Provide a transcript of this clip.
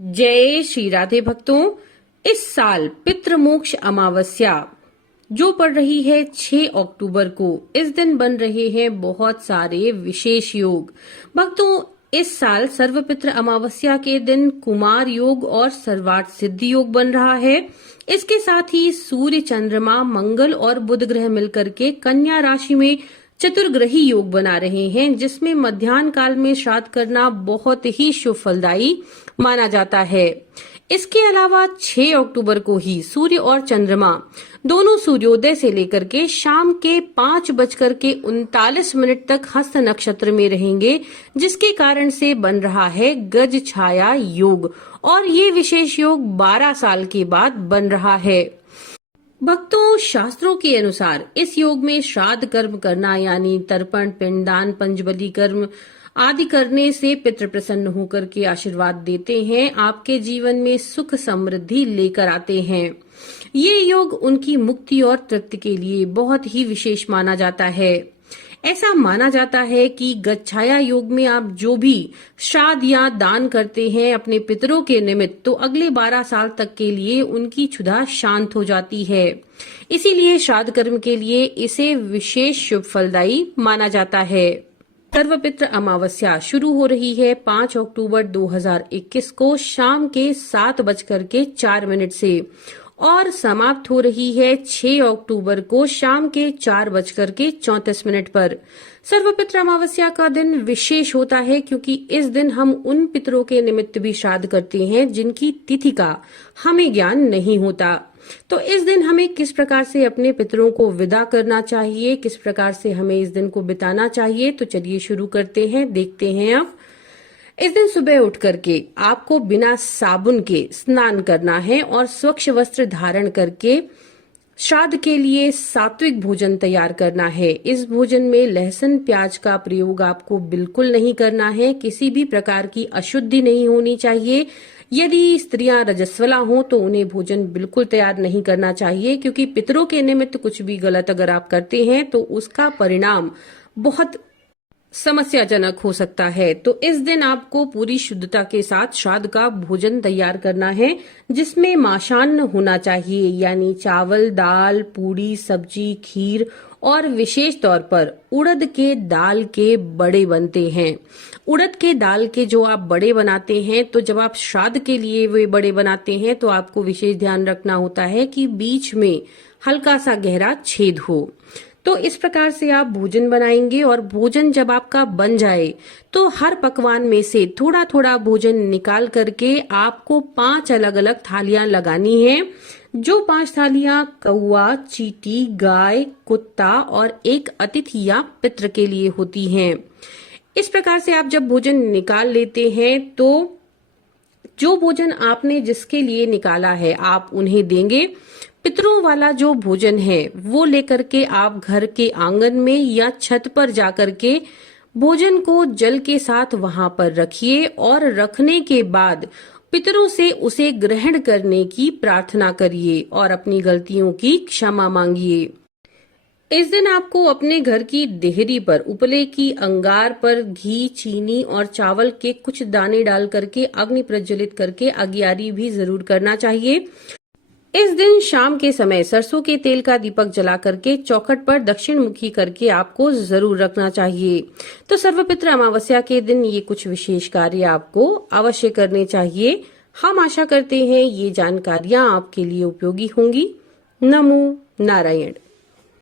जय श्री राधे भक्तों। इस साल पितृमोक्ष अमावस्या जो पड़ रही है 6 अक्टूबर को, इस दिन बन रहे हैं बहुत सारे विशेष योग। भक्तों, इस साल सर्वपितृ अमावस्या के दिन कुमार योग और सर्वार्थ सिद्धि योग बन रहा है। इसके साथ ही सूर्य, चंद्रमा, मंगल और बुध ग्रह मिलकर के कन्या राशि में चतुर्ग्रही योग बना रहे हैं, जिसमें मध्याह्न काल में श्राद्ध करना बहुत ही शुभ फलदायी माना जाता है। इसके अलावा 6 अक्टूबर को ही सूर्य और चंद्रमा दोनों सूर्योदय से लेकर के शाम के 5:39 तक हस्त नक्षत्र में रहेंगे, जिसके कारण से बन रहा है गज छाया योग, और ये विशेष योग 12 साल के बाद बन रहा है। भक्तों, शास्त्रों के अनुसार इस योग में श्राद्ध कर्म करना यानी तर्पण, पिंडदान, पंचबली कर्म आदि करने से पितृ प्रसन्न होकर के आशीर्वाद देते हैं, आपके जीवन में सुख समृद्धि लेकर आते हैं। ये योग उनकी मुक्ति और तृप्ति के लिए बहुत ही विशेष माना जाता है। ऐसा माना जाता है कि गच्छाया योग में आप जो भी श्राद्ध या दान करते हैं अपने पितरों के निमित्त, तो अगले 12 साल तक के लिए उनकी क्षुधा शांत हो जाती है। इसीलिए श्राद्ध कर्म के लिए इसे विशेष शुभ फलदायी माना जाता है। सर्वपितृ अमावस्या शुरू हो रही है 5 अक्टूबर 2021 को शाम के 7:04 से और समाप्त हो रही है 6 अक्टूबर को शाम के 4:34 पर। सर्वपितृ अमावस्या का दिन विशेष होता है क्योंकि इस दिन हम उन पितरों के निमित्त भी श्राद्ध करते हैं जिनकी तिथि का हमें ज्ञान नहीं होता। तो इस दिन हमें किस प्रकार से अपने पितरों को विदा करना चाहिए, किस प्रकार से हमें इस दिन को बिताना चाहिए, तो चलिए शुरू करते हैं, देखते हैं। अब इस दिन सुबह उठ करके आपको बिना साबुन के स्नान करना है और स्वच्छ वस्त्र धारण करके श्राद्ध के लिए सात्विक भोजन तैयार करना है। इस भोजन में लहसुन, प्याज का प्रयोग आपको बिल्कुल नहीं करना है। किसी भी प्रकार की अशुद्धि नहीं होनी चाहिए। यदि स्त्रियां रजस्वला हों तो उन्हें भोजन बिल्कुल तैयार नहीं करना चाहिए, क्योंकि पितरों के निमित्त कुछ भी गलत अगर आप करते हैं तो उसका परिणाम बहुत समस्याजनक हो सकता है। तो इस दिन आपको पूरी शुद्धता के साथ श्राद्ध का भोजन तैयार करना है, जिसमें माशान्न होना चाहिए, यानी चावल, दाल, पूड़ी, सब्जी, खीर और विशेष तौर पर उड़द के दाल के बड़े बनते हैं। उड़द के दाल के जो आप बड़े बनाते हैं, तो जब आप श्राद्ध के लिए वे बड़े बनाते हैं तो आपको विशेष ध्यान रखना होता है कि बीच में हल्का सा गहरा छेद हो। तो इस प्रकार से आप भोजन बनाएंगे और भोजन जब आपका बन जाए तो हर पकवान में से थोड़ा थोड़ा भोजन निकाल करके आपको 5 अलग अलग थालियां लगानी है। जो 5 थालियां कौआ, चींटी, गाय, कुत्ता और एक अतिथि या पितृ के लिए होती हैं। इस प्रकार से आप जब भोजन निकाल लेते हैं तो जो भोजन आपने जिसके लिए निकाला है आप उन्हें देंगे। पितरों वाला जो भोजन है वो लेकर के आप घर के आंगन में या छत पर जाकर के भोजन को जल के साथ वहां पर रखिए और रखने के बाद पितरों से उसे ग्रहण करने की प्रार्थना करिए और अपनी गलतियों की क्षमा मांगिए। इस दिन आपको अपने घर की देहरी पर उपले की अंगार पर घी, चीनी और चावल के कुछ दाने डाल करके अग्नि प्रज्वलित करके अगियारी भी जरूर करना चाहिए। इस दिन शाम के समय सरसों के तेल का दीपक जला करके चौखट पर दक्षिण मुखी करके आपको जरूर रखना चाहिए। तो सर्वपितृ अमावस्या के दिन ये कुछ विशेष कार्य आपको अवश्य करने चाहिए। हम आशा करते हैं ये जानकारियां आपके लिए उपयोगी होंगी। नमो नारायण।